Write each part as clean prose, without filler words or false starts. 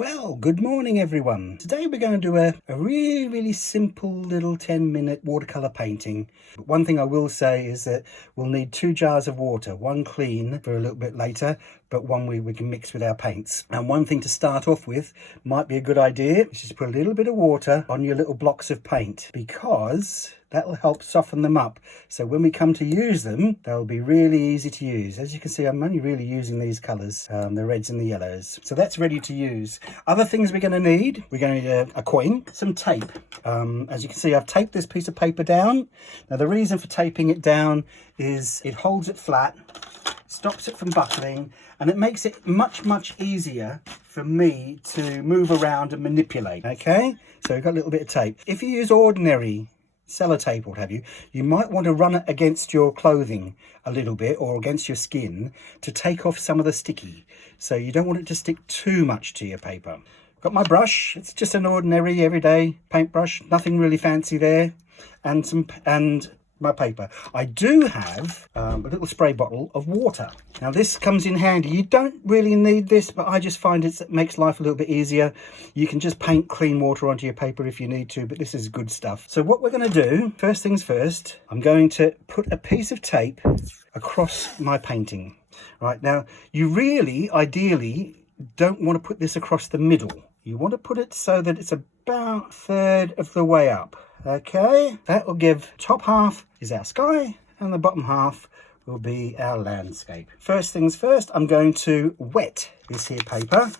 Well, good morning everyone. Today we're going to do a really simple little 10-minute watercolour painting. But one thing I will say is that we'll need 2 jars of water, one clean for a little bit later, but one we can mix with our paints. And one thing to start off with might be a good idea is just put a little bit of water on your little blocks of paint, because that'll help soften them up. So when we come to use them, they'll be really easy to use. As you can see, I'm only really using these colours, the reds and the yellows. So that's ready to use. Other things we're going to need, a coin, some tape. As you can see, I've taped this piece of paper down. Now the reason for taping it down is it holds it flat, stops it from buckling, and it makes it much easier for me to move around and manipulate. Okay, so we've got a little bit of tape. If you use ordinary sellotape or what have you, you might want to run it against your clothing a little bit, or against your skin, to take off some of the sticky. So you don't want it to stick too much to your paper. Got my brush. It's just an ordinary everyday paintbrush, nothing really fancy there, and my paper. I do have a little spray bottle of water. Now this comes in handy. You don't really need this, but I just find it makes life a little bit easier. You can just paint clean water onto your paper if you need to, but this is good stuff. So what we're going to do, first things first, I'm going to put a piece of tape across my painting. Right, now you really ideally don't want to put this across the middle. You want to put it so that it's about a third of the way up. Okay, that will give, top half is our sky and the bottom half will be our landscape. First things first, I'm going to wet this here paper.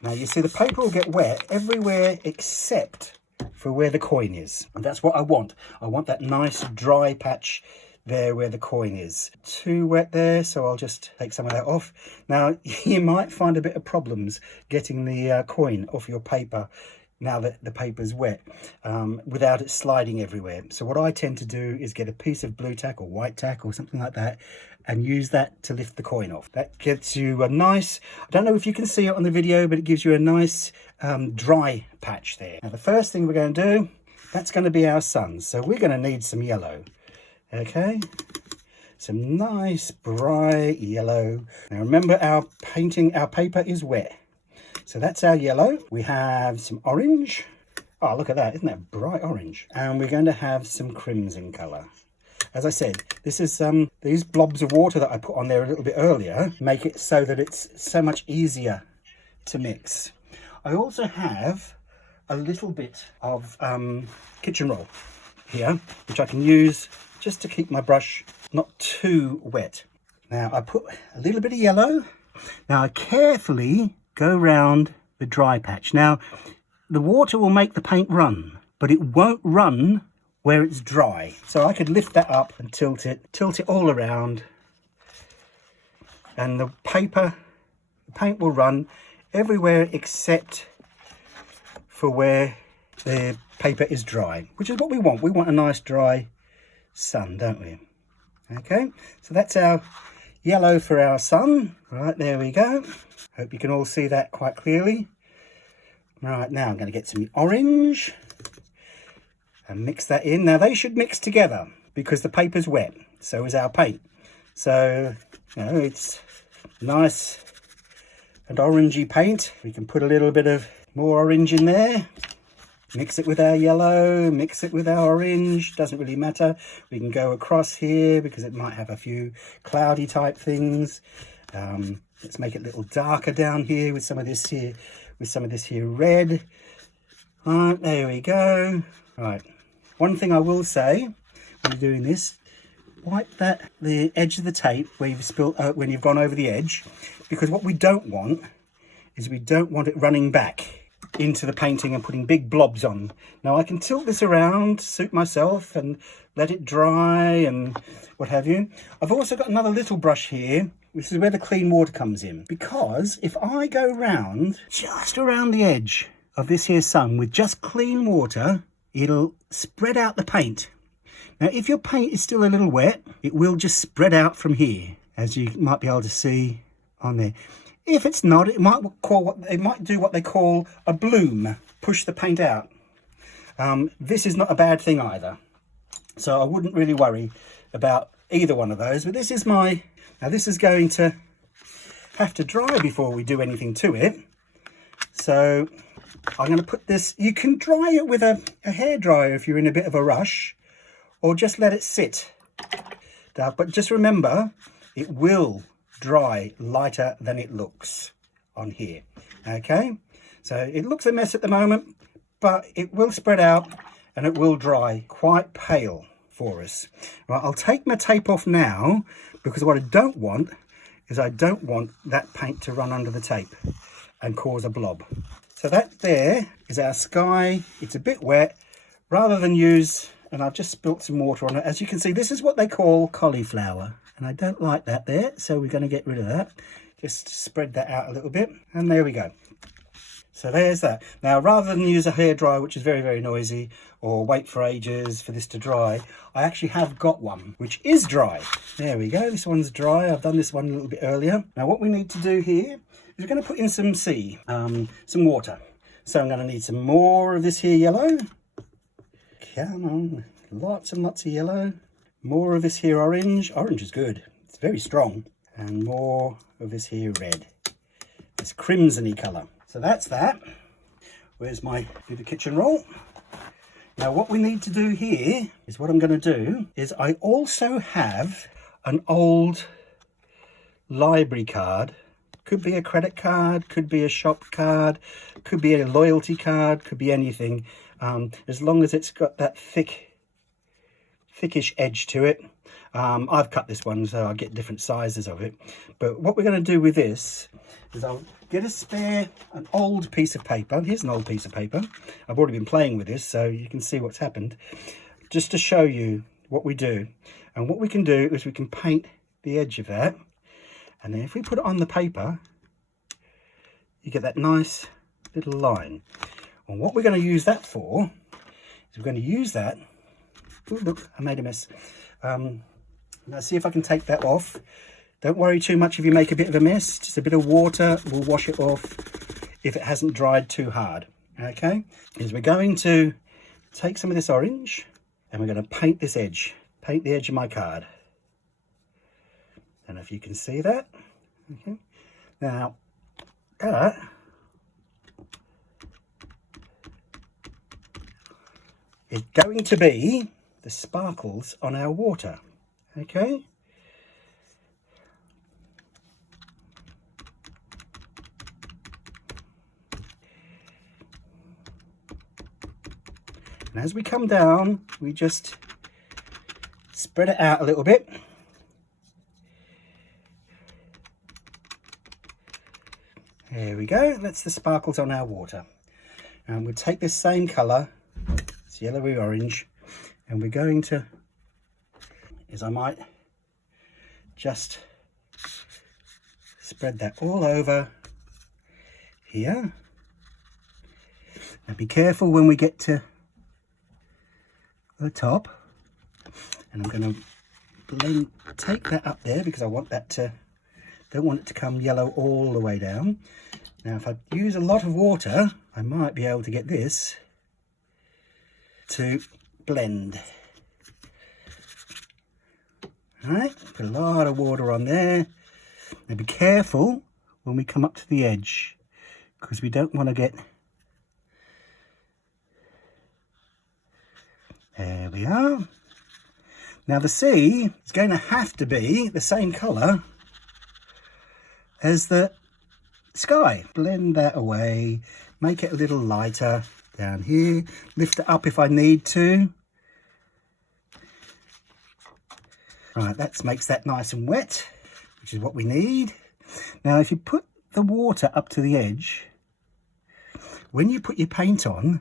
Now you see the paper will get wet everywhere except for where the coin is, and that's what I want. I want that nice dry patch there where the coin is. Too wet there, so I'll just take some of that off. Now you might find a bit of problems getting the coin off your paper now that the paper's wet, without it sliding everywhere. So what I tend to do is get a piece of blue tack or white tack or something like that and use that to lift the coin off. That gets you a nice, I don't know if you can see it on the video, but it gives you a nice dry patch there. Now the first thing we're going to do, that's going to be our sun. So we're going to need some yellow. Okay, some nice bright yellow. Now remember, our paper is wet. So that's our yellow. We have some orange. Oh, look at that. Isn't that bright orange? And we're going to have some crimson colour. As I said, this is these blobs of water that I put on there a little bit earlier make it so that it's so much easier to mix. I also have a little bit of kitchen roll here, which I can use just to keep my brush not too wet. Now I put a little bit of yellow. Now I carefully go round the dry patch. Now the water will make the paint run, but it won't run where it's dry. So I could lift that up and tilt it all around, and the paint will run everywhere except for where the paper is dry, which is what we want. We want a nice dry sun, don't we? Okay, so that's our yellow for our sun. Right, there we go. Hope you can all see that quite clearly. Right, now I'm going to get some orange and mix that in. Now they should mix together because the paper's wet, so is our paint. So, you know, it's nice and orangey paint. We can put a little bit of more orange in there. Mix it with our yellow, mix it with our orange, doesn't really matter. We can go across here because it might have a few cloudy type things. Let's make it a little darker down here with some of this here, red. Right, there we go. Right, one thing I will say when you're doing this, wipe the edge of the tape where you've spilled when you've gone over the edge, because what we don't want is we don't want it running back into the painting and putting big blobs on. Now I can tilt this around, suit myself, and let it dry and what have you. I've also got another little brush here. This is where the clean water comes in, because if I go round, just around the edge of this here sun with just clean water, it'll spread out the paint. Now if your paint is still a little wet, it will just spread out from here, as you might be able to see on there. If it's not, it might do what they call a bloom, push the paint out. This is not a bad thing either, so I wouldn't really worry about either one of those. But this is now this is going to have to dry before we do anything to it. So I'm going to put this, you can dry it with a hairdryer if you're in a bit of a rush, or just let it sit. But just remember, it will dry lighter than it looks on here. Okay, so it looks a mess at the moment, but it will spread out and it will dry quite pale for us. Right, I'll take my tape off now, because what I don't want is I don't want that paint to run under the tape and cause a blob. So that there is our sky. It's a bit wet. Rather than use, and I've just spilt some water on it, as you can see, this is what they call cauliflower, and I don't like that there, so we're going to get rid of that. Just spread that out a little bit, and there we go. So there's that. Now, rather than use a hairdryer, which is very, very noisy, or wait for ages for this to dry, I actually have got one which is dry. There we go. This one's dry. I've done this one a little bit earlier. Now, what we need to do here is we're going to put in some water. So I'm going to need some more of this here yellow. Come on, lots and lots of yellow. More of this here orange. Orange is good. It's very strong. And more of this here red. This crimson-y colour. So that's that. Where's my bit of kitchen roll? Now what we need to do here is, what I'm going to do is, I also have an old library card. Could be a credit card, could be a shop card, could be a loyalty card, could be anything. As long as it's got that thickish edge to it. I've cut this one, so I get different sizes of it. But what we're going to do with this is, I'll get an old piece of paper. Here's an old piece of paper. I've already been playing with this, so you can see what's happened. Just to show you what we do. And what we can do is we can paint the edge of that. And then if we put it on the paper, you get that nice little line. And what we're going to use that for is, we're going to use that. Ooh, look, I made a mess. Now see if I can take that off. Don't worry too much if you make a bit of a mess. Just a bit of water will wash it off if it hasn't dried too hard. Okay, is we're going to take some of this orange and we're going to paint this edge. Paint the edge of my card. I don't know if you can see that. Okay. Now, that is going to be the sparkles on our water. Okay. And as we come down, we just spread it out a little bit. There we go, that's the sparkles on our water. And we'll take this same colour, it's yellowy orange, and we're going to, I might just spread that all over here. Now be careful when we get to the top, and I'm going to take that up there, because I want that to, don't want it to come yellow all the way down. Now if I use a lot of water, I might be able to get this to blend. Alright, put a lot of water on there. Now be careful when we come up to the edge, because we don't want to get, there we are. Now the sea is going to have to be the same colour as the sky. Blend that away, make it a little lighter down here, lift it up if I need to. Right, that makes that nice and wet, which is what we need. Now if you put the water up to the edge, when you put your paint on,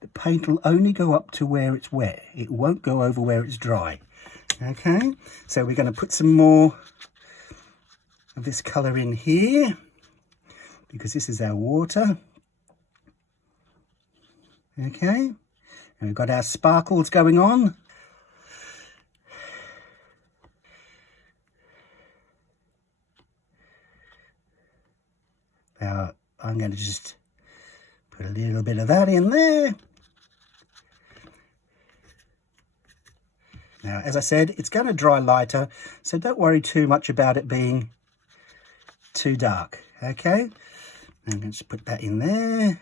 the paint will only go up to where it's wet. It won't go over where it's dry. Okay, so we're going to put some more of this colour in here, because this is our water. Okay, and we've got our sparkles going on. Now I'm going to just put a little bit of that in there. Now, as I said, it's going to dry lighter, so don't worry too much about it being too dark. Okay, I'm going to put that in there,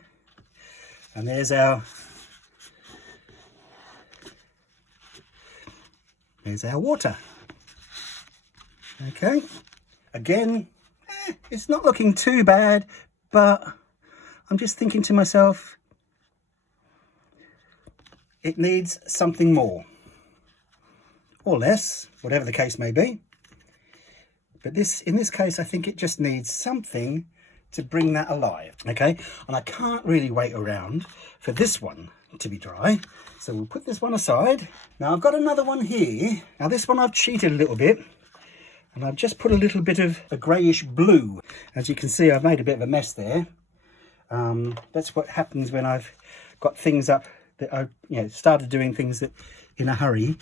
and there's our water. Okay, again, it's not looking too bad, but I'm just thinking to myself, it needs something more or less, whatever the case may be. But in this case, I think it just needs something to bring that alive. Okay, and I can't really wait around for this one to be dry, so we'll put this one aside. Now I've got another one here. Now this one I've cheated a little bit, and I've just put a little bit of a greyish blue. As you can see, I've made a bit of a mess there. That's what happens when I've got things up that I started doing things that in a hurry.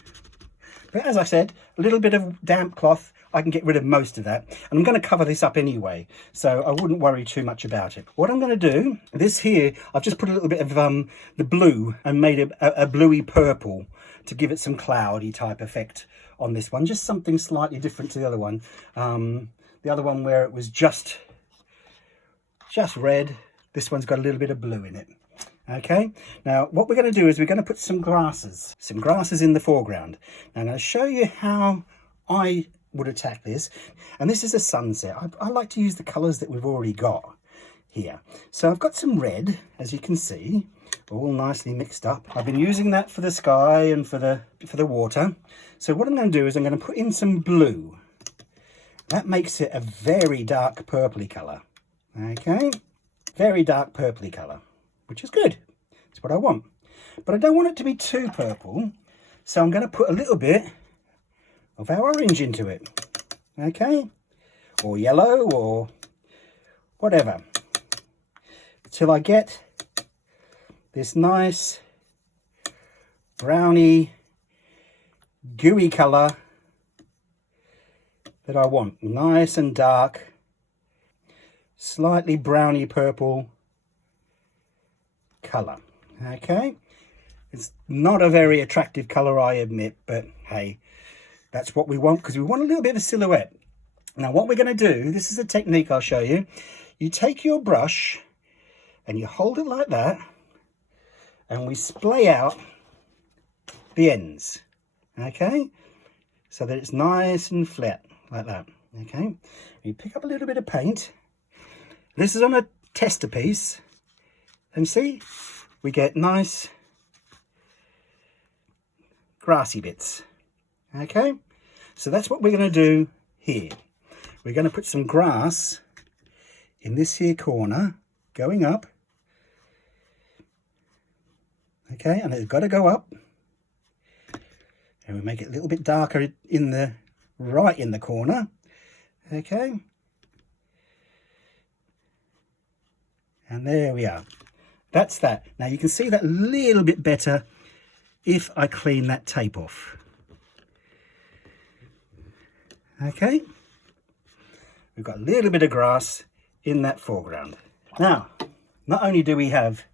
But as I said, a little bit of damp cloth, I can get rid of most of that. And I'm going to cover this up anyway, so I wouldn't worry too much about it. What I'm going to do, this here, I've just put a little bit of the blue and made a bluey purple to give it some cloudy type effect on this one. Just something slightly different to the other one. The other one where it was just red, this one's got a little bit of blue in it. Okay, now what we're going to do is we're going to put some grasses in the foreground. Now I'm going to show you how I would attack this, and this is a sunset. I like to use the colours that we've already got here. So I've got some red, as you can see, all nicely mixed up. I've been using that for the sky and for the water. So what I'm going to do is I'm going to put in some blue. That makes it a very dark purpley colour. Okay, very dark purpley colour, which is good. It's what I want. But I don't want it to be too purple, so I'm going to put a little bit of our orange into it. Okay, or yellow or whatever, till I get this nice browny gooey colour that I want. Nice and dark, slightly browny purple colour. Okay, it's not a very attractive colour, I admit, but hey, that's what we want, because we want a little bit of a silhouette. Now what we're going to do, this is a technique I'll show you. You take your brush and you hold it like that, and we splay out the ends. Okay, so that it's nice and flat like that. Okay, you pick up a little bit of paint. This is on a tester piece, and see, we get nice grassy bits. Okay, so that's what we're going to do here. We're going to put some grass in this here corner going up. Okay, and it's got to go up, and we make it a little bit darker right in the corner. Okay, and there we are. That's that. Now you can see that a little bit better if I clean that tape off. Okay, we've got a little bit of grass in that foreground. Now, not only do we have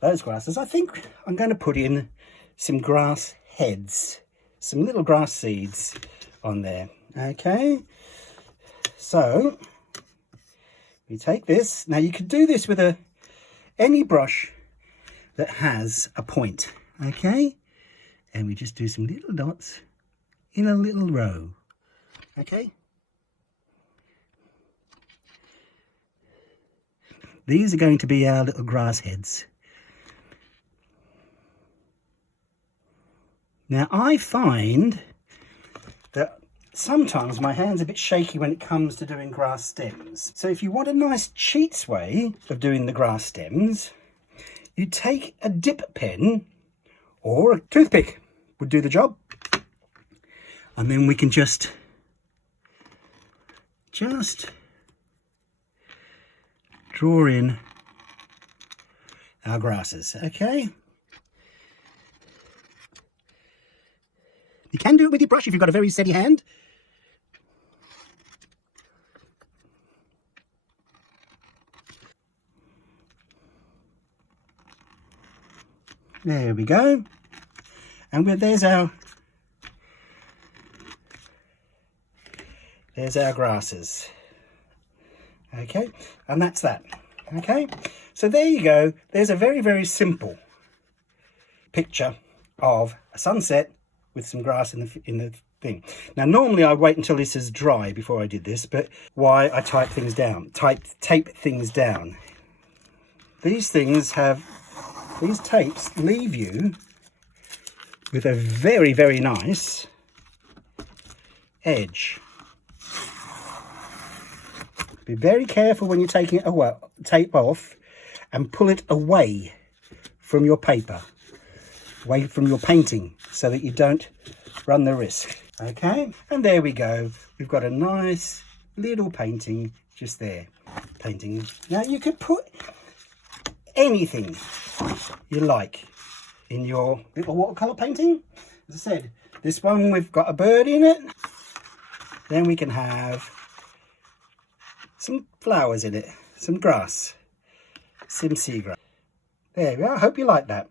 those grasses, I think I'm going to put in some grass heads, some little grass seeds on there. Okay, so we take this. Now you could do this with any brush that has a point. Okay, and we just do some little dots in a little row. Okay, these are going to be our little grass heads. Now I find that sometimes my hand's a bit shaky when it comes to doing grass stems. So if you want a nice cheats way of doing the grass stems, you take a dip pen or a toothpick would do the job. And then we can just draw in our grasses. Okay, you can do it with your brush if you've got a very steady hand. There we go, and there's our grasses. Okay, and that's that. Okay, so there you go. There's a very, very simple picture of a sunset with some grass in the thing. Now normally I wait until this is dry before I did this, but why I tape things down. These tapes leave you with a very, very nice edge. Be very careful when you're taking it tape off, and pull it away from your paper, away from your painting, so that you don't run the risk. Okay, and there we go. We've got a nice little painting just there. Now you could put anything you like in your little watercolor painting. As I said, this one we've got a bird in it. Then we can have some flowers in it, some grass, some seagrass. There we are. I hope you like that.